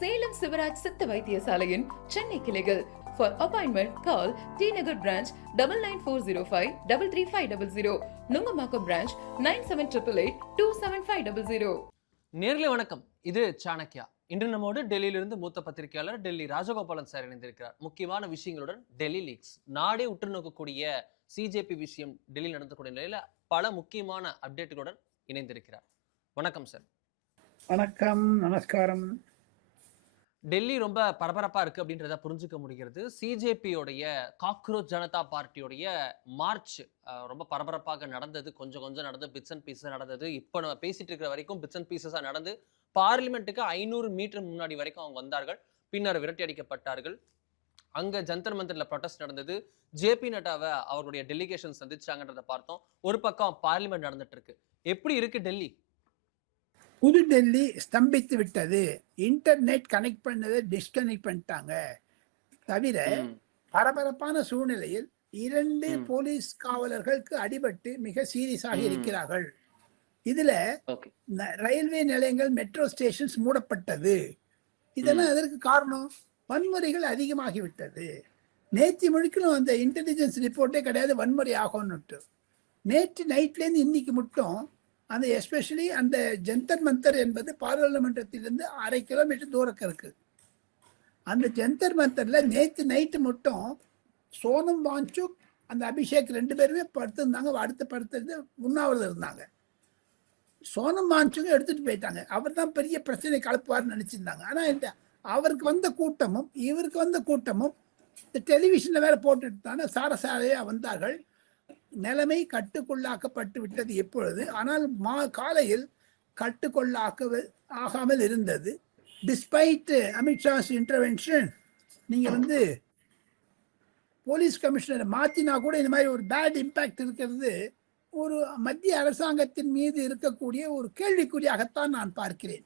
சேலம் சிவராஜ் சித்த வைத்தியசாலையின் சென்னை கிளைகள். For appointment, call T Nagar branch 9940533500, Nungambakkam branch 9788827500. நேர்ல வணக்கம். இது சாணக்கியா. இன்று நம்மோடு டெல்லியிலிருந்து மூத்த பத்திரிகையாளர் டெல்லி ராஜகோபாலன் சார் இணைந்திருக்கிறார். முக்கியமான விஷயங்களுடன் டெல்லி லீக்ஸ், நாடே உற்று நோக்கக்கூடிய சிஜேபி விஷயம் டெல்லியில் நடந்தக்கூடிய நிலையில பல முக்கியமான அப்டேட்டுகளுடன் இணைந்திருக்கிறார். வணக்கம் சார். வணக்கம், நமஸ்காரம். டெல்லி ரொம்ப பரபரப்பா இருக்கு அப்படின்றத புரிஞ்சுக்க முடிகிறது. சிஜேபியோடைய காக்ரோச் ஜனதா பார்ட்டியோடைய மார்ச் ரொம்ப பரபரப்பாக நடந்தது. கொஞ்சம் நடந்து பிட்ஸ் அண்ட் பீசஸ் நடந்தது. இப்போ நம்ம பேசிட்டு இருக்கிற வரைக்கும் பிட்ஸ் அண்ட் பீசஸா நடந்து பார்லிமெண்ட்டுக்கு 500 மீட்டர் முன்னாடி வரைக்கும் அவங்க வந்தார்கள். பின்னர் விரட்டி அடிக்கப்பட்டார்கள். அங்க ஜந்தர் மந்தர்ல ப்ரொடெஸ்ட் நடந்தது. ஜேபி நட்டாவை அவருடைய டெலிகேஷன் சந்திச்சாங்கன்றதை பார்த்தோம். ஒரு பக்கம் பார்லிமெண்ட் நடந்துட்டு இருக்கு. எப்படி இருக்கு டெல்லி? புது டெல்லி ஸ்தம்பித்து விட்டது. இன்டர்நெட் கனெக்ட் பண்ணதை டிஸ்கனெக்ட் பண்ணிட்டாங்க. தவிர பரபரப்பான சூழ்நிலையில் 2 போலீஸ் காவலர்களுக்கு அடிபட்டு மிக சீரியஸாக இருக்கிறார்கள். இதுல ரயில்வே நிலையங்கள், மெட்ரோ ஸ்டேஷன்ஸ் மூடப்பட்டது. இதெல்லாம் எதற்கு காரணம்? வன்முறைகள் அதிகமாகிவிட்டது. நேற்று முழுக்கணும் அந்த இன்டெலிஜென்ஸ் ரிப்போர்ட்டே கிடையாது வன்முறை ஆகும்னுட்டு. நேற்று நைட்லேருந்து இன்னைக்கு மட்டும் அந்த எஸ்பெஷலி அந்த ஜந்தர் மந்தர் என்பது பாராளுமன்றத்திலிருந்து 1/2 கிலோமீட்டர் தூரக்கு இருக்கு. அந்த ஜந்தர் மந்தர்ல நேற்று நைட்டு மட்டும் சோனம் வாங்சுக் அந்த அபிஷேக் 2 பேருமே படுத்திருந்தாங்க. அடுத்து படுத்துறது உண்ணாவிரதம் இருந்தாங்க. சோனம் வாங்சுக் எடுத்துட்டு போயிட்டாங்க. அவர் தான் பெரிய பிரச்சனை கலப்புவார்னு நினைச்சிருந்தாங்க. ஆனா இந்த அவருக்கு வந்த கூட்டமும் இவருக்கு வந்த கூட்டமும் இந்த டெலிவிஷன்ல வேற போட்டுட்டு தானே சாரசாரையா வந்தார்கள். நிலைமை கட்டுக்குள்ளாக்கப்பட்டு விட்டது எப்பொழுது. ஆனால் காலையில் ஆகாமல் இருந்தது. டிஸ்பைட் அமித்ஷாஸ் இன்டர்வென்ஷன், நீங்க போலீஸ் கமிஷனரை மாத்தினா கூட இந்த மாதிரி ஒரு பேட் இம்பாக்ட் இருக்கிறது ஒரு மத்திய அரசாங்கத்தின் மீது இருக்கக்கூடிய ஒரு கேள்விக்குறியாகத்தான் நான் பார்க்கிறேன்.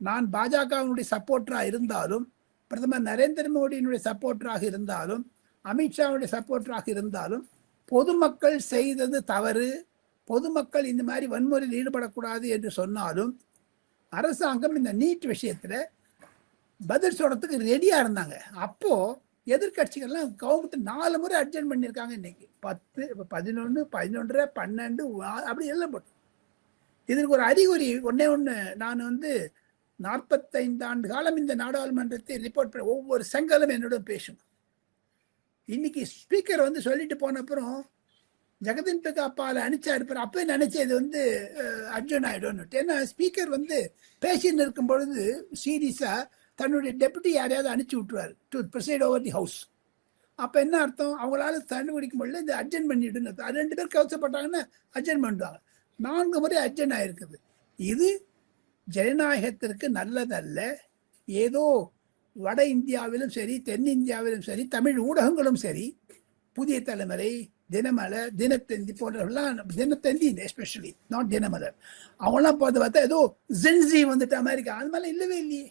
நான் பாஜகவினுடைய சப்போர்ட்டரா இருந்தாலும், பிரதமர் நரேந்திர மோடியினுடைய சப்போர்ட்டராக இருந்தாலும், அமித்ஷாவுடைய சப்போர்ட்டராக இருந்தாலும், பொதுமக்கள் செய்தது தவறு, பொதுமக்கள் இந்த மாதிரி வன்முறையில் ஈடுபடக்கூடாது என்று சொன்னாலும் அரசாங்கம் இந்த நீட் விஷயத்துல பதில் சொல்றதுக்கு ரெடியா இருந்தாங்க. அப்போ எதிர்கட்சிகள்லாம் கவர்மெண்ட் 4 முறை அட்ஜென்ட் பண்ணியிருக்காங்க. இன்னைக்கு 10, 11, 11, 12 அப்படி எல்லாம் போட்டு. இதற்கு ஒரு அறிகுறி ஒன்னே ஒன்று. நான் 45 ஆண்டு காலம் இந்த நாடாளுமன்றத்தை ரிப்போர்ட் பண்ண ஒவ்வொரு செங்கலும் என்னோட பேசும். இன்னைக்கு ஸ்பீக்கர் சொல்லிட்டு போன அப்புறம் ஜெகதீன் அப்பால அனுப்பிச்சா இருப்பார். அப்பவே நினைச்சேன் இது அர்ஜுன் ஆயிடும். ஏன்னா ஸ்பீக்கர் பேசின்னு இருக்கும் பொழுது சீரியஸா தன்னுடைய டெபுட்டி யாரையாவது அனுப்பிச்சு விட்டுருவார் டு ப்ரெசைட் ஓவர் தி ஹவுஸ். அப்ப என்ன அர்த்தம்? அவங்களால கண்டுபிடிக்கும் பொழுது இந்த அர்ஜென்ட் பண்ணிடுன்னு 2 பேர் கவசப்பட்டாங்கன்னா அர்ஜென்ட் பண்ணுவாங்க. 4 முறை அர்ஜென்ட் ஆயிருக்குது. இது ஜனநாயகத்திற்கு நல்லதல்ல. ஏதோ வட இந்தியாவிலும் சரி, தென்னிந்தியாவிலும் சரி, தமிழ் ஊடகங்களும் சரி, புதிய தலைமுறை, தினமலர், தினத்தந்தி போன்றவர்கள்லாம், தினத்தந்தி எஸ்பெஷலி, நாட் தினமலர், அவங்களாம் பார்த்தா ஏதோ ஜென்சி அமெரிக்கா, அது மாதிரிலாம் இல்லவே இல்லையே.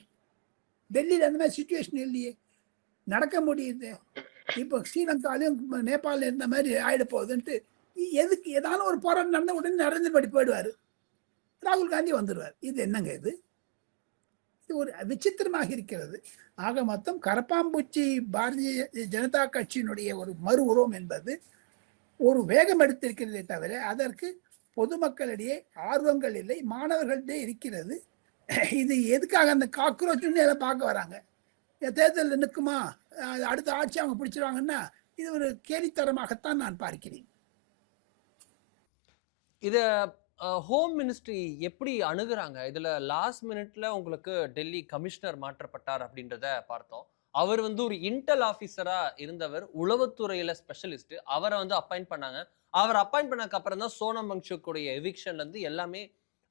டெல்லியில் அந்த மாதிரி சுச்சுவேஷன் இல்லையே. நடக்க முடியுது. இப்போ ஸ்ரீலங்காலையும் நேபாளில் இருந்த மாதிரி ஆயிட போகுதுன்ட்டு எதுக்கு ஏதான ஒரு போராட்டம் நடந்த உடனே நரேந்திர மோடி போயிடுவார், ராகுல் காந்தி வந்துடுவார். இது என்னங்க இது? இது ஒரு விசித்திரமாக இருக்கிறது. ஆக மொத்தம் கரப்பாம்பூச்சி பாரதிய ஜனதா கட்சியினுடைய ஒரு மறு உருவம் என்பது ஒரு வேகம் எடுத்திருக்கிறதே தவிர அதற்கு பொதுமக்களிடையே ஆர்வங்கள் இல்லை, மாணவர்களிடையே இருக்கிறது. இது எதுக்காக அந்த காக்ரோச்னு எல்லாம் பார்க்க வராங்க? தேர்தலில் நிற்குமா, அடுத்த ஆட்சி அவங்க பிடிச்சிருவாங்கன்னா இது ஒரு கேலித்தரமாகத்தான் நான் பார்க்கிறேன். இத ஹோம் மினிஸ்ட்ரி எப்படி அணுகுறாங்க? இதுல லாஸ்ட் மினிட்ல உங்களுக்கு டெல்லி கமிஷனர் மாற்றப்பட்டார் அப்படின்றத பார்த்தோம். அவர் ஒரு இன்டெல் ஆபீசரா இருந்தவர், உளவுத்துறையில ஸ்பெஷலிஸ்ட். அவரை அப்பாயிண்ட் பண்ணாங்க. அவர் அப்பாயிண்ட் பண்ணதுக்கு அப்புறம் தான் சோனம் வாங்சுக்குடைய எவிக்ஷன்ல இருந்து எல்லாமே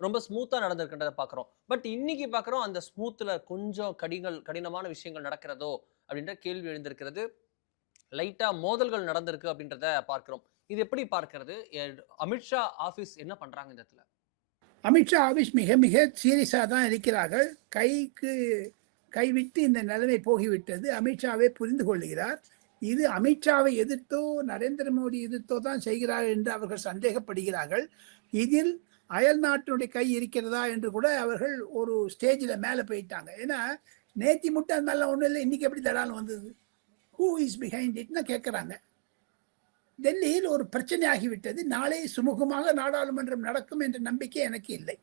ரொம்ப ஸ்மூத்தா நடந்திருக்கின்றத பாக்குறோம். பட் இன்னைக்கு பாக்குறோம் அந்த ஸ்மூத்ல கொஞ்சம் கடினமான விஷயங்கள் நடக்கிறதோ அப்படின்ற கேள்வி எழுந்திருக்கிறது. லைட்டா மோதல்கள் நடந்திருக்கு அப்படின்றத பார்க்கிறோம். இது எப்படி பார்க்கிறது? அமித்ஷா ஆபீஸ் என்ன பண்றாங்க இந்த இடத்துல? அமித்ஷா ஆபீஸ் மிக மிக சீரியஸா தான் இருக்கிறார்கள். கைவிட்டு இந்த நிலைமை போகிவிட்டது. அமித்ஷாவை புரிந்து கொள்கிறார். இது அமித்ஷாவை எதிர்த்தோ நரேந்திர மோடி எதிர்த்தோ தான் செய்கிறார் என்று அவர்கள் சந்தேகப்படுகிறார்கள். இதில் அயல் நாட்டினுடைய கை இருக்கிறதா என்று கூட அவர்கள் ஒரு ஸ்டேஜில் மேலே போயிட்டாங்க. ஏன்னா நேத்தி மட்டும் அது மாதிரிலாம் ஒன்றும் இல்லை, இன்னைக்கு எப்படி தடாலும் வந்தது? ஹூ இஸ் பிஹைண்ட் இட்னு கேட்குறாங்க. டெல்லியில் ஒரு பிரச்சனை ஆகிவிட்டது. நாளை சுமூகமாக நாடாளுமன்றம் நடக்கும் என்ற நம்பிக்கை எனக்கு இல்லை.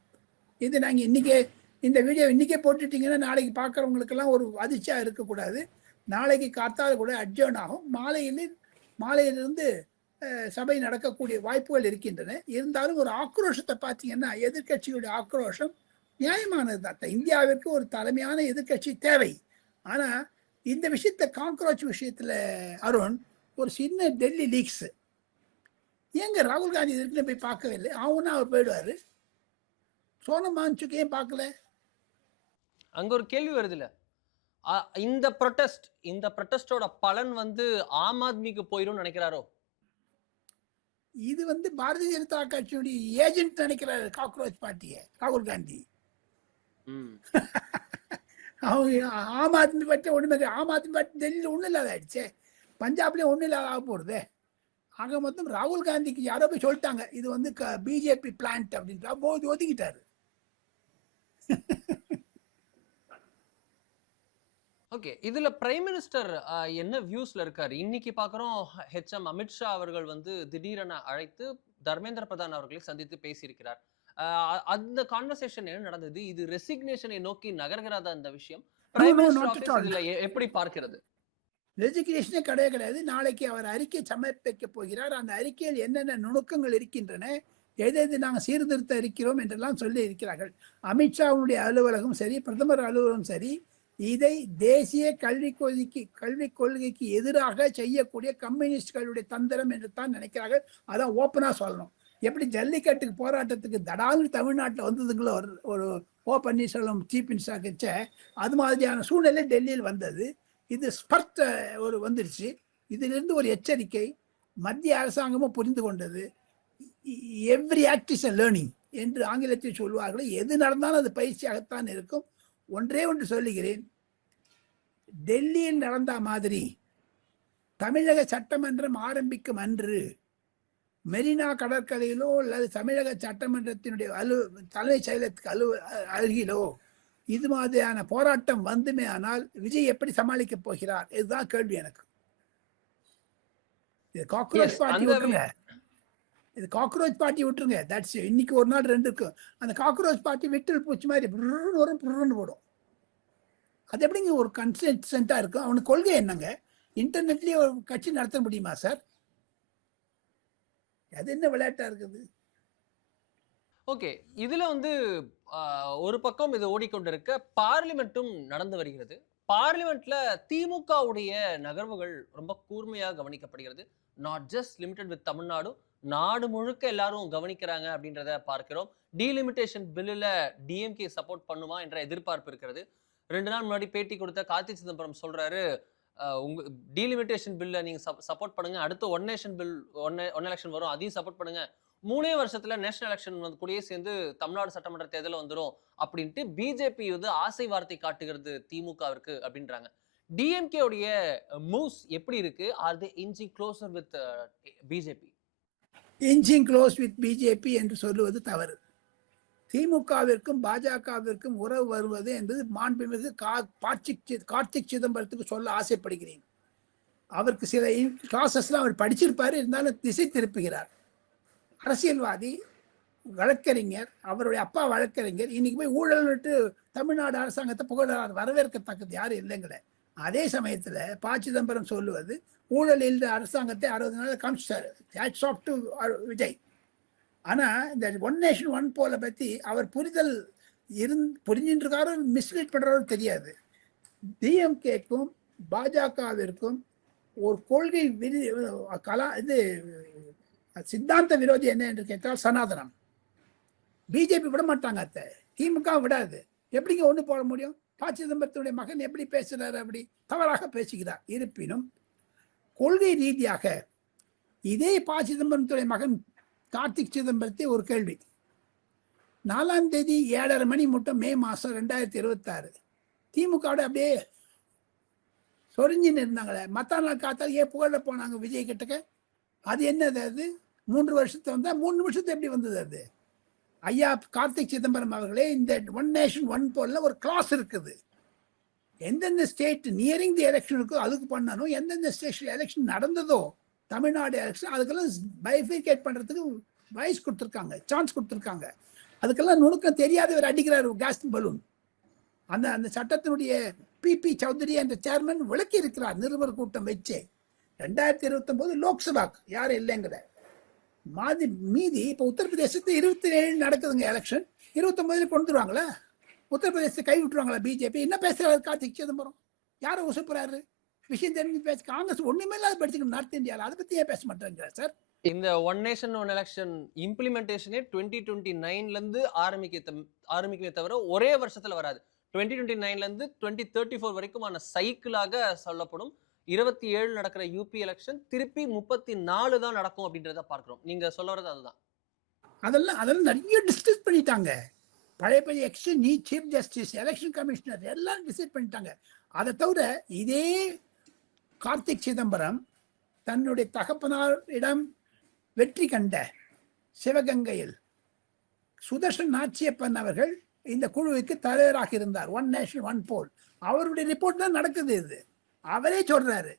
இது நாங்கள் இன்னைக்கே இந்த வீடியோ இன்னைக்கே போட்டுட்டீங்கன்னா நாளைக்கு பார்க்குறவங்களுக்கெல்லாம் ஒரு அதிர்ச்சியாக இருக்கக்கூடாது. நாளைக்கு காத்தால் கூட அட்ஜர்ன் ஆகும். மாலையிலிருந்து சபை நடக்கக்கூடிய வாய்ப்புகள் இருக்கின்றன. இருந்தாலும் ஒரு ஆக்ரோஷத்தை பார்த்தீங்கன்னா எதிர்கட்சிகளுடைய ஆக்ரோஷம் நியாயமானது தான். இந்தியாவிற்கு ஒரு தலைமையான எதிர்கட்சி தேவை. ஆனால் இந்த விஷயத்த காக்ரோச் விஷயத்தில் அருண் ஒரு சின்ன டெல்லி லீக்ஸ். ஏங்க ராகுல் காந்தி இதுக்குன்னு போய் பார்க்கவே இல்லை? அவனா அவர் போயிடுவாரு. சோனம் வாங்சுக் ஏன் பார்க்கல? அங்க ஒரு கேள்வி வருது இல்ல, இந்த ப்ரொடெஸ்டோட பலன் வந்து ஆம் ஆத்மிக்கு போயிடும் நினைக்கிறாரோ? இது பாரதிய ஜனதா கட்சியுடைய ஏஜென்ட் நினைக்கிறாரு காக்ரோச் பார்ட்டியை ராகுல் காந்தி. அவங்க ஆம் ஆத்மி பார்ட்டி ஒண்ணுமே, ஆம் ஆத்மி பார்ட்டி டெல்லியில் ஒன்றும் இல்லாத ஆயிடுச்சே, பஞ்சாப்லேயும் ஒன்றும் இல்லாத ஆக போடுது. ஆக மொத்தம் ராகுல் காந்திக்கு யாரோ போய் சொல்லிட்டாங்க இது பிஜேபி பிளான்ட் அப்படின்றா, போது ஒதுக்கிட்டாரு. ஓகே, இதுல பிரைம் மினிஸ்டர் என்ன வியூஸ்ல இருக்காரு? இன்னைக்கு பாக்குறோம் ஹெச்எம் அமித்ஷா அவர்கள் திடீரென அழைத்து தர்மேந்திர பிரதான் அவர்களை சந்தித்து பேசியிருக்கிறார். அந்த கான்வர்சேஷன் என்ன நடந்தது? இது ரெசிக்னேஷனை நோக்கி நகர்கிறதா இந்த விஷயம்? பிரைம் மினிஸ்டர் இதுல எப்படி பார்க்கிறது? ரெசிக்னேஷனே கிடையாது. நாளைக்கு அவர் அறிக்கை சமர்ப்பிக்க போகிறார். அந்த அறிக்கையில் என்னென்ன நுணுக்கங்கள் இருக்கின்றன, எது நாங்கள் சீர்திருத்த இருக்கிறோம் என்றெல்லாம் சொல்லி இருக்கிறார்கள். அமித்ஷாவுடைய அலுவலகம் சரி, பிரதமர் அலுவலகம் சரி, இதை தேசிய கல்விக் கொள்கைக்கு எதிராக செய்யக்கூடிய கம்யூனிஸ்டுகளுடைய தந்திரம் என்று தான் நினைக்கிறார்கள். அதான் ஓப்பனா சொல்லணும். எப்படி ஜல்லிக்கட்டுக்கு போராட்டத்துக்கு தடால்னு தமிழ்நாட்டில் வந்ததுங்களோ ஒரு ஓ பன்னீர்செல்வம் சீஃப் மினிஸ்டர் கட்ச, அது மாதிரியான சூழ்நிலை டெல்லியில் வந்தது. இது ஸ்பர்ட் வந்துருச்சு. இதிலிருந்து ஒரு எச்சரிக்கை மத்திய அரசாங்கமும் புரிந்து கொண்டது. Every act is a learning என்று ஆங்கிலத்தில் சொல்வார்கள். எது நடந்தாலும் அது பயிற்சியாகத்தான் இருக்கும். ஒன்றே ஒன்று சொல்லுகிறேன், டெல்லியில் நடந்த மாதிரி தமிழக சட்டமன்றம் ஆரம்பிக்கும் அன்று மெரினா கடற்கரையிலோ அல்லது தமிழக சட்டமன்றத்தினுடைய தலைமை செயலகத்துக்கு அருகிலோ இது மாதிரியான போராட்டம் வந்துமே ஆனால் விஜய் எப்படி சமாளிக்க போகிறார்? இதுதான் கேள்வி எனக்கு. இது காக்ரோச் பார்ட்டி விட்டுருங்க, இது காக்ரோச் பார்ட்டி விட்டுருங்க. தட்ஸ் இன்னைக்கு ஒரு நாள் ரெண்டு இருக்கும். அந்த காக்ரோச் பார்ட்டி விட்டில் பூச்சி மாதிரி புருன்னு போடும். அது எப்படிங்க ஒரு கன்சிஸ்டன்டா இருக்கும்? அவனுக்கு கொள்கை என்னங்க? இன்டர்நெட்லயே ஒரு கட்சி நடத்த முடியுமா சார்? அது என்ன விளையாட்டா இருக்குது? ஓகே, இதுல ஒரு பக்கம் இது ஓடிக்கொண்டிருக்க பார்லிமெண்ட்டும் நடந்து வருகிறது. பார்லிமெண்ட்ல திமுகவுடைய நகர்வுகள் ரொம்ப கூர்மையாக கவனிக்கப்படுகிறது. Not just limited with Tamil Nadu, நாடு முழுக்க எல்லாரும் கவனிக்கிறாங்க அப்படின்றத பார்க்கிறோம். டீலிமிட்டேஷன் பில்லுல டிஎம்கே சப்போர்ட் பண்ணுமா என்ற எதிர்பார்ப்பு இருக்கிறது. 2 நாள் முன்னாடி பேட்டி கொடுத்த கார்த்தி சிதம்பரம் சொல்றாரு, உங்க டீலிமிட்டேஷன் பில்ல நீங்க சப்போர்ட் பண்ணுங்க, அடுத்து one nation bill one election வரும், அதையும் சப்போர்ட் பண்ணுங்க, 3 வருஷத்துல நேஷனல் எலெக்ஷன் கூடயே சேர்ந்து தமிழ்நாடு சட்டமன்ற தேர்தல் வந்துடும் அப்படின்ட்டு பிஜேபி ஆசை வார்த்தை காட்டுகிறது திமுகவிற்கு அப்படின்றாங்க. டிஎம்கே உடைய மூவ்ஸ் எப்படி இருக்கு? Are they inching closer with BJP? Inching close with BJP என்று சொல்லுவது தவறு. திமுகவிற்கும் பாஜகவிற்கும் உறவு வருவது என்பது மாண்புமிகு கார்த்திக் சிதம்பரத்துக்கு சொல்ல ஆசைப்படுகிறேன். அவருக்கு சில கிளாஸஸ்லாம் அவர் படிச்சிருப்பாரு, இருந்தாலும் திசை திருப்புகிறார். அரசியல்வாதி, வழக்கறிஞர், அவருடைய அப்பா வழக்கறிஞர், இன்னைக்கு போய் ஊழல்னுட்டு தமிழ்நாடு அரசாங்கத்தை புகழார், வரவேற்கத்தக்கது யாரும் இல்லைங்களே. அதே சமயத்துல ப சிதம்பரம் சொல்லுவது ஊழல் இல்ல அரசாங்கத்தை 60 நாள் காமிச்சிட்டாரு. Hats off to Vijay. ஆனா இந்த ஒன் நேஷன் ஒன் போல பத்தி அவர் புரிஞ்சுட்டு இருக்காரு, மிஸ்லீட் பண்றாரு தெரியாது. டிஎம்கேக்கும் பாஜகவிற்கும் ஒரு கொள்கை சித்தாந்த விரோதி என்ன என்று கேட்டால் சனாதனம். பிஜேபி விட மாட்டாங்க, அத்தை திமுக விடாது. எப்படிங்க ஒண்ணு போட முடியும்? ப சிதம்பரத்துடைய மகன் எப்படி பேசுறாரு? அப்படி தவறாக பேசுகிறார். இருப்பினும் கொள்கை ரீதியாக இதே ப சிதம்பரத்துடைய மகன் கார்த்திக் சிதம்பரத்தை ஒரு கேள்வி. 4ஆம் தேதி 7:30 மணி மட்டும் மே மாசம் 2026 திமுக அப்படியே சொரிஞ்சின்னு இருந்தாங்களே, மத்த நாள் காத்தால் ஏன் புகழ போனாங்க விஜய் கிட்டக்க? அது என்னது? அது 3 வருஷத்தை வந்தா 3 நிமிஷத்தை எப்படி வந்தது? அது ஐயா கார்த்திக் சிதம்பரம் அவர்களே, இந்த ஒன் நேஷன் ஒன் போல்ல ஒரு கிளாஸ் இருக்குது. எந்தெந்த ஸ்டேட் நியரிங் தி எலெக்ஷன் இருக்கோ அதுக்கு பண்ணணும், எந்தெந்த ஸ்டேட் எலெக்ஷன் நடந்ததோ தமிழ்நாடு எலெக்ஷன் அதுக்கெல்லாம் பைஃபிகேட் பண்றதுக்கு வாய்ஸ் கொடுத்துருக்காங்க, சான்ஸ் கொடுத்துருக்காங்க. அதுக்கெல்லாம் நுணுக்கம் தெரியாதவர் அடிக்கிறார் கேஸ் பலூன். அந்த அந்த சட்டத்தினுடைய பிபி சௌத்ரி என்ற சேர்மன் விளக்கி இருக்கிறார் நிருபர் கூட்டம் வச்சு. 2029 லோக்சபாக்கு யாரும் இல்லைங்கிற மீதி இப்போ உத்தரப்பிரதேசத்து 27 நடக்குதுங்க எலெக்ஷன். 29 கொண்டுருவாங்களா? உத்தரப்பிரதேசத்தை கை விட்டுருவாங்களா பிஜேபி? என்ன பேசுறாரு கார்த்திக் சிதம்பரம்? யாரை உசுப்புறாரு? விஷயம் தெரிஞ்சு பேச காங்கிரஸ் ஒண்ணுமே இல்லாத படிச்சுக்கணும் நார்த் இந்தியாவில். அதை பத்தி ஏன் பேச மாட்டேங்கிறா சார்? இந்த ஒன் நேஷன் ஒன் எலெக்ஷன் இம்ப்ளிமெண்டேஷனே 2029ல இருந்து ஆரம்பிக்கவே தவிர ஒரே வருஷத்துல வராது. 2029ல இருந்து 2034 வரைக்குமான சைக்கிளாக சொல்லப்படும். 27 நடக்கிற யூபி எலெக்ஷன் திருப்பி 34 தான் நடக்கும் அப்படின்றத பார்க்கிறோம். நீங்க சொல்ல வரது அதுதான். அதெல்லாம் நிறைய டிஸ்கஸ் பண்ணிட்டாங்க. பழைய exchange chief justice, election commissioner எல்லாம் டிசைட் பண்ணிட்டாங்க. அதை தவிர இதே கார்த்திக் சிதம்பரம் தன்னுடைய தகப்பனாரிடம் வெற்றி கண்ட சிவகங்கையில் சுதர்ஷன் நாச்சியப்பன் அவர்கள் இந்த குழுவுக்கு தலைவராக இருந்தார். ஒன் நேஷன் ஒன் போல் அவருடைய ரிப்போர்ட் தான் நடக்குது. இது அவரே சொல்றாரு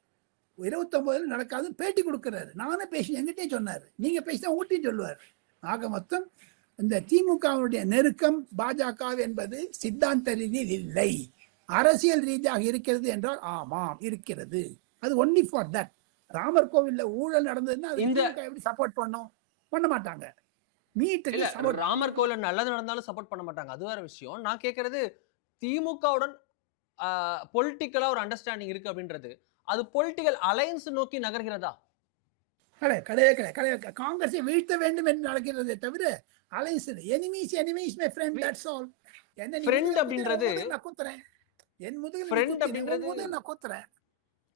29 நடக்காதுன்னு பேட்டி கொடுக்கிறாரு. நானே பேசி எங்கிட்டே சொன்னாரு, நீங்க பேசினா ஊட்டின்னு சொல்லுவார். ஆக மொத்தம் இந்த திமுகவுடைய நெருக்கம் பாஜக என்பது சித்தாந்த ரீதியில் இல்லை, அரசியல் ரீதியாக இருக்கிறது என்றால் ஆமாம் இருக்கிறது. அது ஒன்லி ஃபார் தட். ராமர் கோவில்ல ஊழல் நடந்ததுன்னா எப்படி சப்போர்ட் பண்ண மாட்டாங்க. ராமர் கோவில்ல நல்லது நடந்தாலும் சப்போர்ட் பண்ண மாட்டாங்க, அது வேற விஷயம். நான் கேட்கறது திமுகவுடன் பொலிட்டிக்கலா ஒரு அண்டர்ஸ்டாண்டிங் இருக்கு அப்படின்றது, அது பொலிட்டிக்கல் அலையன்ஸ் நோக்கி நகர்கிறதா? கிடையாது. காங்கிரஸை வீழ்த்த வேண்டும் என்று நடக்கிறதே தவிர alliance. Enemies my friend, that's all. Friend அப்படின்றது நான் குத்துறேன், என் முதுகில் ஃப்ரெண்ட் அப்படின்றது நான் குத்துறேன்.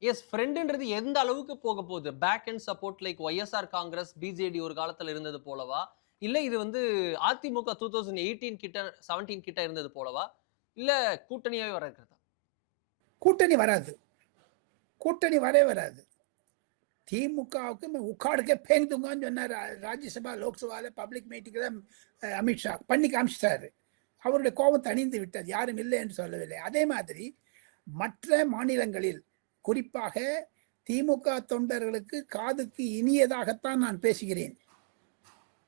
எஸ், ஃப்ரெண்ட்ன்றது எந்த அளவுக்கு போக போகுது? Back and support like YSR Congress BJD ஒரு காலத்துல இருந்தது போலவா, இல்ல இது வந்து அதிமுக 2018 கிட்ட 17 கிட்ட இருந்தது போலவா, இல்ல கூட்டணியாவே வர இருக்கிறதா? கூட்டணி வராது. திமுகவுக்கு உட்காடுக்கே பேங்குதுங்கன்னு சொன்னார் ராஜ்யசபா லோக்சபால பப்ளிக் மீட்டிங்ல அமித்ஷா பண்ணி காமிச்சிட்டாரு. அவருடைய கோபம் தணிந்து விட்டது, யாரும் இல்லை என்று சொல்லவில்லை. அதே மாதிரி மற்ற மாநிலங்களில் குறிப்பாக திமுக தொண்டர்களுக்கு காதுக்கு இனியதாகத்தான் நான் பேசுகிறேன்.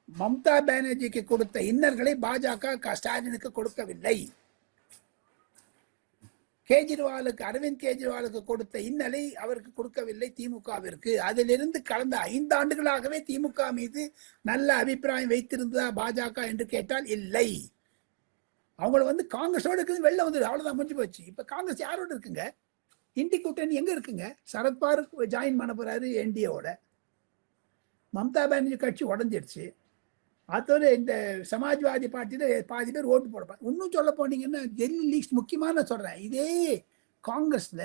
மம்தா பானர்ஜிக்கு கொடுத்த இன்னல்களை பாஜக ஸ்டாலினுக்கு கொடுக்கவில்லை. அரவிந்த் கேஜ்ரிவாலுக்கு கொடுத்த இன்னலை அவருக்கு கொடுக்கவில்லை திமுகவிற்கு. அதிலிருந்து கடந்த 5 ஆண்டுகளாகவே திமுக மீது நல்ல அபிப்பிராயம் வைத்திருந்ததா பாஜக என்று கேட்டால் இல்லை. அவங்கள காங்கிரஸோட இருக்குது வெளில வந்து அவ்வளவுதான் முடிஞ்சு போச்சு. இப்ப காங்கிரஸ் யாரோட இருக்குங்க? இண்டி கூட்டணி எங்க இருக்குங்க? சரத்பவார் ஜாயின் பண்ண போறாரு என்டிஏவோட. மம்தா பானர்ஜி கட்சி உடஞ்சிடுச்சு. அதோட இந்த சமாஜ்வாதி பார்ட்டியில பாதி பேர் ஓட்டு போடுப்பாங்க. இன்னும் சொல்ல போனீங்கன்னா டெல்லி லீக்ஸ் முக்கியமான சொல்றேன், இதே காங்கிரஸ்ல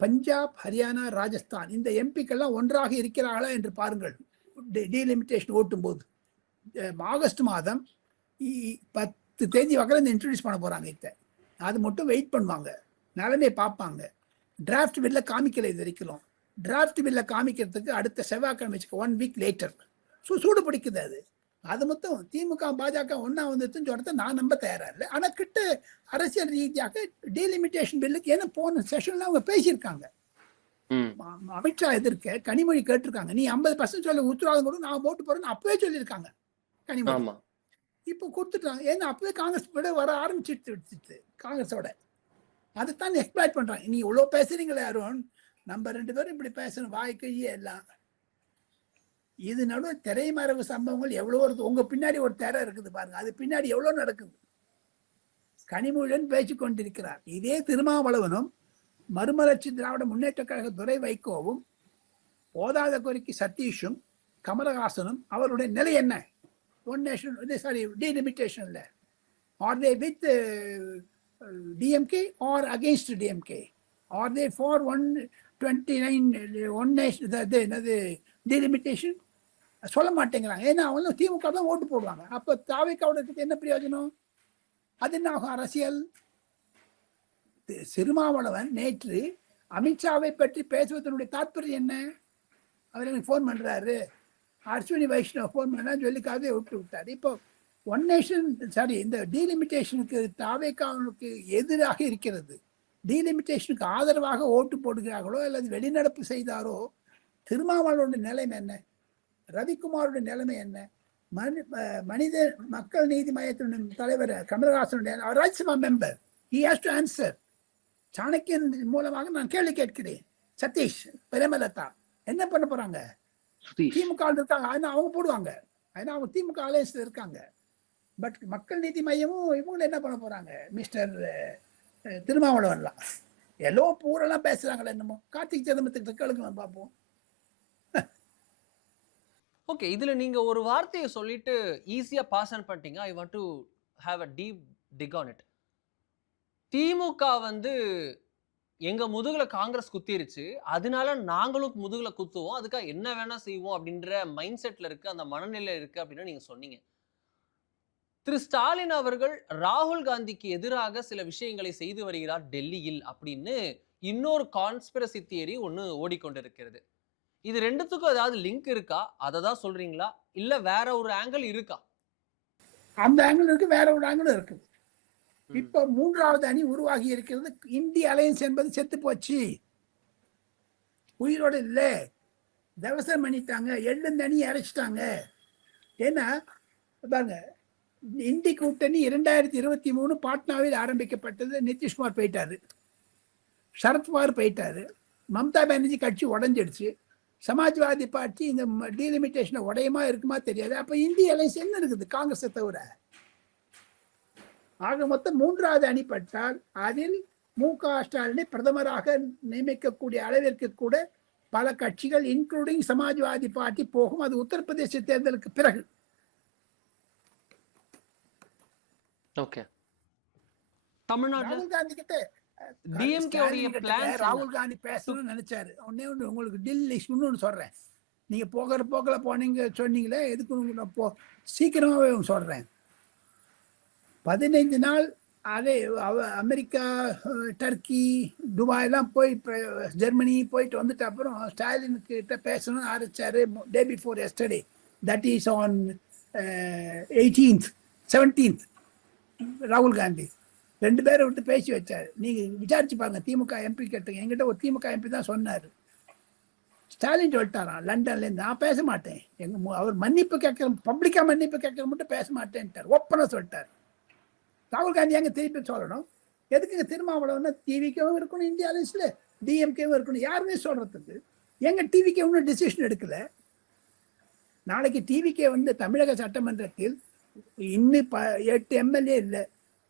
பஞ்சாப், ஹரியானா, ராஜஸ்தான் இந்த எம்பிக்கெல்லாம் ஒன்றாக இருக்கிறார்களா என்று பாருங்கள். டீலிமிட்டேஷன் ஓட்டும் போது ஆகஸ்ட் மாதம் 10 தேதி வகையில் இன்ட்ரடியூஸ் பண்ண போறாங்க. அது மட்டும் வெயிட் பண்ணுவாங்க, நிலைமையை பார்ப்பாங்க. டிராஃப்ட் பில்ல காமிக்கல இது வரைக்கும். டிராஃப்ட் பில்ல காமிக்கிறதுக்கு அடுத்த செவ்வாய்க்கிழமை 1 வீக் லேட்டர். சூடு பிடிக்குது. அது மொத்தம் திமுக பாஜக ஒன்னா வந்துச்சுன்னு சொல்றத நான் நம்ப தயாரா இல்லை. ஆனா கிட்ட அரசியல் ரீதியாக டீலிமிட்டேஷன் பில்லுக்கு ஏன்னா போன செஷன்ல அவங்க பேசியிருக்காங்க. அமித்ஷா எதிர்க்க கனிமொழி கேட்டிருக்காங்க, நீ 50% சொல்ல உத்தரவாதம் கூட நான் ஓட்டு போறேன்னு அப்பவே சொல்லியிருக்காங்க கனிமொழி. இப்போ கொடுத்துட்டாங்க. ஏன்னா அப்பவே காங்கிரஸ் விட வர ஆரம்பிச்சிட்டு காங்கிரஸோட அதைத்தான் எக்ஸ்பிளைட் பண்றாங்க. நீ இவ்வளவு பேசுறீங்களே அருண், நம்ம 2 பேரும் இப்படி பேசணும் வாய்க்கையே எல்லாம். இது நடுவில் திரைமறைவு சம்பவங்கள் எவ்வளவு இருக்கு. உங்க பின்னாடி ஒரு திரை இருக்குது பாருங்க, அது பின்னாடி எவ்வளவு நடக்குது. கனிமொழியுடன் பேசிக் கொண்டிருக்கிறார். இதே திருமாவளவனும் மறுமலர்ச்சி திராவிட முன்னேற்ற கழக துரை வைகோவும் ஓதாத கோரிக்கை சதீஷும் கமலஹாசனும் அவருடைய நிலை என்ன? ஒன் நேஷன் சாரி டீலிமிட்டேஷன்ல are they with DMK are against DMK? Are they for 129 one nation delimitation? சொல்ல மாட்டேங்கிறாங்க. ஏன்னா அவங்க திமுக தான் ஓட்டு போடுவாங்க. அப்ப தாவேக்காவுக்கு என்ன பிரயோஜனம்? அது என்ன ஆகும்? அரசியல். திருமாவளவன் நேற்று அமித்ஷாவை பற்றி பேசுவதனுடைய தாற்பயம் என்ன? அவர் எனக்கு ஃபோன் பண்றாரு, அஸ்வினி வைஷ்ணவ் ஃபோன் பண்ணா சொல்லிக்காவே விட்டாரு. இப்போ ஒன் நேஷன் சாரி இந்த டீலிமிட்டேஷனுக்கு தாவேக்காவுக்கு எதிராக இருக்கிறது. டீலிமிட்டேஷனுக்கு ஆதரவாக ஓட்டு போடுகிறார்களோ அல்லது வெளிநடப்பு செய்தாரோ திருமாவளவனுடைய நிலைமை என்ன, ரவிக்குமாருடைய நிலைமை என்ன, மனித மக்கள் நீதி மையத்தின் தலைவர் கமலஹாசனுடைய Rajya Sabha member, he has to answer. Chanakyan மூலமாக நான் கேள்வி கேட்கிறேன். சதீஷ், பிரேமலதா என்ன பண்ண போறாங்க? திமுக இருக்காங்க, அவங்க போடுவாங்க, ஏன்னா அவங்க திமுக அலையன்ஸ்ல இருக்காங்க. பட் மக்கள் நீதி மையமும் இவங்களும் என்ன பண்ண போறாங்க? மிஸ்டர் திருமாவளவன்லாம் எல்லோ பூரெல்லாம் பேசுறாங்களே, என்னமோ கார்த்திக் சிதம்பரத்துக்கு கேளுங்க பார்ப்போம். ஓகே, இதுல நீங்க ஒரு வார்த்தையை சொல்லிட்டு ஈஸியா பாஸ் ஆன் பண்ணிட்டீங்க. I want to have a deep dig on it. DMK வந்து எங்க முதுகுல காங்கிரஸ் குத்திருச்சு, அதனால நாங்களும் முதுகுல குத்துவோம், அதுக்காக என்ன வேணா செய்வோம் அப்படின்ற மைண்ட் செட்ல இருக்கு, அந்த மனநிலை இருக்கு அப்படின்னு நீங்க சொன்னீங்க. திரு ஸ்டாலின் அவர்கள் ராகுல் காந்திக்கு எதிராக சில விஷயங்களை செய்து வருகிறார் டெல்லியில் அப்படின்னு இன்னொரு கான்ஸ்பிரசி தியரி ஒன்று ஓடிக்கொண்டிருக்கிறது. இது ரெண்டுத்துக்கும் ஏதாவது லிங்க் இருக்கா? அதை தான் சொல்றீங்களா, இல்ல வேற ஒரு ஆங்கிள் இருக்கா? அந்த ஆங்கிள் இருக்கு, வேற ஒரு ஆங்கிள் இருக்கு. இப்ப மூன்றாவது அணி உருவாகி இருக்கிறது. இந்திய அலையன்ஸ் என்பது செத்து போச்சு, உயிரோடு இல்லை, தவசம் பண்ணிட்டாங்க, எழுந்த அணி அரைச்சிட்டாங்க. ஏன்னா பாருங்க, இந்தி கூட்டணி 2023 பாட்னாவில் ஆரம்பிக்கப்பட்டது. நிதிஷ்குமார் போயிட்டாரு, சரத்பவார் போயிட்டாரு, மம்தா பானர்ஜி கட்சி உடஞ்சிடுச்சு, சமாஜ்வாதி பார்ட்டி இந்த டீலிமிட்டேஷனை உடையமா இருக்குமா தெரியாது. அப்ப இந்திய அலையன்ஸ் என்ன இருக்குது காங்கிரஸை தவிர? ஆக மொத்தம் மூன்றாவது அணிப்பட்டால் அதில் மு.க. ஸ்டாலினை பிரதமராக நியமிக்கக்கூடிய அளவிற்கு கூட பல கட்சிகள் இன்க்ளூடிங் சமாஜ்வாதி பார்ட்டி போகும். அது உத்தரப்பிரதேச தேர்தலுக்கு பிறகு. ஓகே, தமிழ்நாடு ராகுல் காந்தி கிட்ட டிஎம்கே ராகுல் காந்தி பேசணும்னு நினைச்சாரு. ஒன்னே ஒன்று உங்களுக்கு டில் இன்னொன்னு சொல்றேன். நீங்க போகிற போக்கில் போனீங்க சொன்னீங்களே, எதுக்கு சீக்கிரமாவே சொல்றேன். 15 நாள் அதே அமெரிக்கா, டர்க்கி, துபாயெல்லாம் போய் ஜெர்மனி போயிட்டு வந்துட்டு அப்புறம் ஸ்டாலின் கிட்ட பேசணும்னு ஆரம்பிச்சாரு. Day before yesterday, that is on 18th 17th ராகுல் காந்தி 2 பேரை விட்டு பேசி வச்சாரு. நீங்க விசாரிச்சு பாருங்க, திமுக எம்பி கேட்டுங்க. என்கிட்ட ஒரு திமுக எம்பி தான் சொன்னாரு, ஸ்டாலின் சொல்லிட்டாராம் லண்டன்ல இருந்து, நான் பேச மாட்டேன், அவர் மன்னிப்பு கேட்கிற, பப்ளிக்கா மன்னிப்பு கேட்கிற மட்டும் பேச மாட்டேன்ட்டார், ஒப்பனை சொல்லிட்டார். ராகுல் காந்தி எங்க திருப்பி சொல்லணும்? எதுக்குங்க திருமாவளவன் டிவிக்கும் இருக்கணும், இந்தியா அலையன்ஸ்ல டிஎம்கேவும் இருக்கணும், யாருமே சொல்றதுக்கு? எங்க டிவிக்கே ஒன்றும் டிசிஷன் எடுக்கல. நாளைக்கு டிவிக்கே வந்து தமிழக சட்டமன்றத்தில் இன்னும் 8 எம்எல்ஏ இல்லை,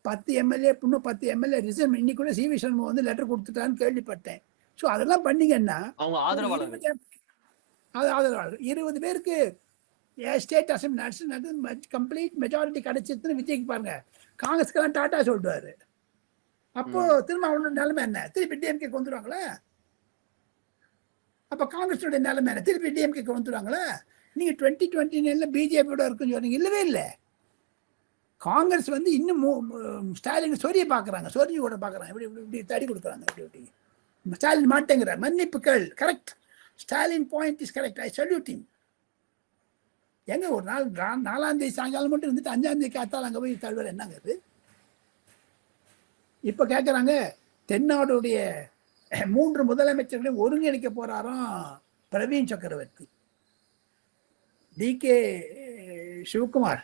10 எம்எல்ஏ, இன்னும் 10 எம்எல்ஏ ரிசைன். இன்னைக்கு கூட சி வி சண்முகம் வந்து லெட்டர் கொடுத்துட்டான்னு கேள்விப்பட்டேன். ஸோ அதெல்லாம் பண்ணீங்கன்னா அவங்க ஆதரவாளர் 20 பேருக்கு ஸ்டேட் அசம்பிளி கம்ப்ளீட் மெஜாரிட்டி கிடைச்சிருச்சுன்னு விஜய்க்கு பாருங்க. காங்கிரஸ்க்கெல்லாம் டாட்டா சொல்லிடுவாரு. அப்போ திரும்ப அவனோட நிலைமை என்ன? திருப்பி டிஎம்கே வந்துடுவாங்களா? அப்ப காங்கிரஸோட நிலைமை என்ன? திருப்பி டிஎம்கே வந்துடுவாங்களா? நீங்க 2029 பிஜேபியோட இருக்குன்னு சொன்னீங்க, இல்லவே இல்லை. காங்கிரஸ் வந்து இன்னும் ஸ்டாலின் சொரிய பாக்குறாங்க, சொரிய கூட பாக்குறாங்க, இப்படி இப்படி தடி கொடுக்குறாங்க, இப்படி இப்படி. ஸ்டாலின் மாட்டேங்கிறார், மன்னிப்புகள். Correct, Stalin point is correct, I salute him. எங்க ஒரு நாள் 4ஆம் தேதி சாயங்காலம் மட்டும் இருந்துட்டு 5ஆம் தேதி காத்தால் அங்கே போய் தழுவல் என்னங்க இது? இப்போ கேட்குறாங்க, தென்னாடுடைய 3 முதலமைச்சர்களையும் ஒருங்கிணைக்க போறாராம் பிரவீன் சக்கரவர்த்தி, டிகே சிவகுமார்,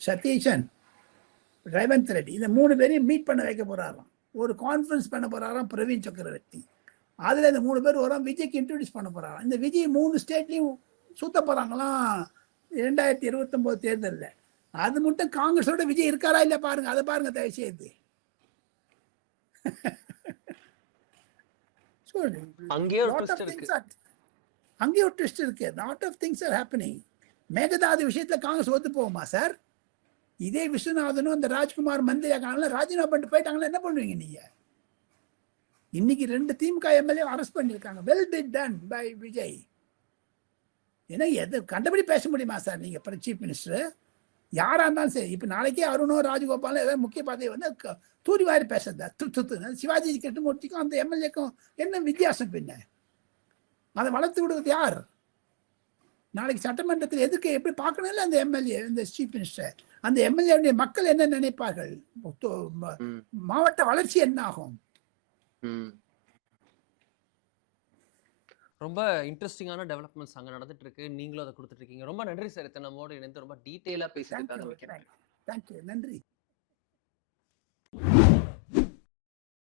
சதீஷன், ரேவந்த் ரெட்டி. இந்த 3 பேரையும் மீட் பண்ண வைக்க போறாராம், ஒரு கான்ஃபரன்ஸ் பண்ண போறாராம் பிரவீன் சக்கரவர்த்தி. அதுல இந்த 3 பேர் வரோம், விஜய்க்கு இன்ட்ரோடியூஸ் பண்ண போறாராம். இந்த விஜய் 3 ஸ்டேட்லையும் சுத்த போறாங்களாம் 2029 தேர்தலில். அது மட்டும் காங்கிரஸோட விஜய் இருக்காரா இல்ல பாருங்க, அதை பாருங்க தயவு செய்து. அங்கே ஒரு ட்விஸ்ட் இருக்கு. Lot of things are happening. Mekedatu விஷயத்துல காங்கிரஸ் ஒத்து போகுமா சார்? இதே விஸ்வநாதனும் அந்த ராஜ்குமார் மந்திரியாக ராஜினாமா பண்ணிட்டு போயிட்டாங்களா, என்ன பண்ணுவீங்க நீங்க? இன்னைக்கு 2 திமுக எம்எல்ஏ அரெஸ்ட் பண்ணிருக்காங்க. Well done by Vijay. ஏன்னா எது கண்டபடி பேச முடியுமா சார் நீங்க? அப்புறம் சீஃப் மினிஸ்டர் யாரா இருந்தாலும் சரி, இப்ப நாளைக்கே அருணோ ராஜகோபாலும் ஏதாவது முக்கிய பதவி வந்து தூரி வாரி பேசுறதா? சிவாஜி கிருஷ்ணமூர்த்திக்கும் அந்த எம்எல்ஏக்கும் என்ன வித்தியாசம்? பின்ன அதை வளர்த்து விடுறது யார்? நாளைக்கு சட்டமன்றத்தில் எதுக்கு எப்படி பார்க்கணும்ல அந்த எம்எல்ஏ, இந்த சீஃப் மினிஸ்டர், அந்த எம்எல்ஏ மக்கள் என்ன நினைப்பார்கள்? மாவட்ட வளர்ச்சி என்ன ஆகும்? ம். ரொம்ப இன்ட்ரெஸ்டிங்கான டெவலப்மெண்ட்ஸ் அங்க நடந்துட்டு இருக்கு. நீங்களும் அத குடுத்துட்டு இருக்கீங்க. ரொம்ப நன்றி சார். இத்தனை நம்மோடு இணைந்து ரொம்ப டீட்டெயிலா பேசியதுக்காக தேங்க்யூ மிக்க நன்றி. தேங்க்யூ நன்றி.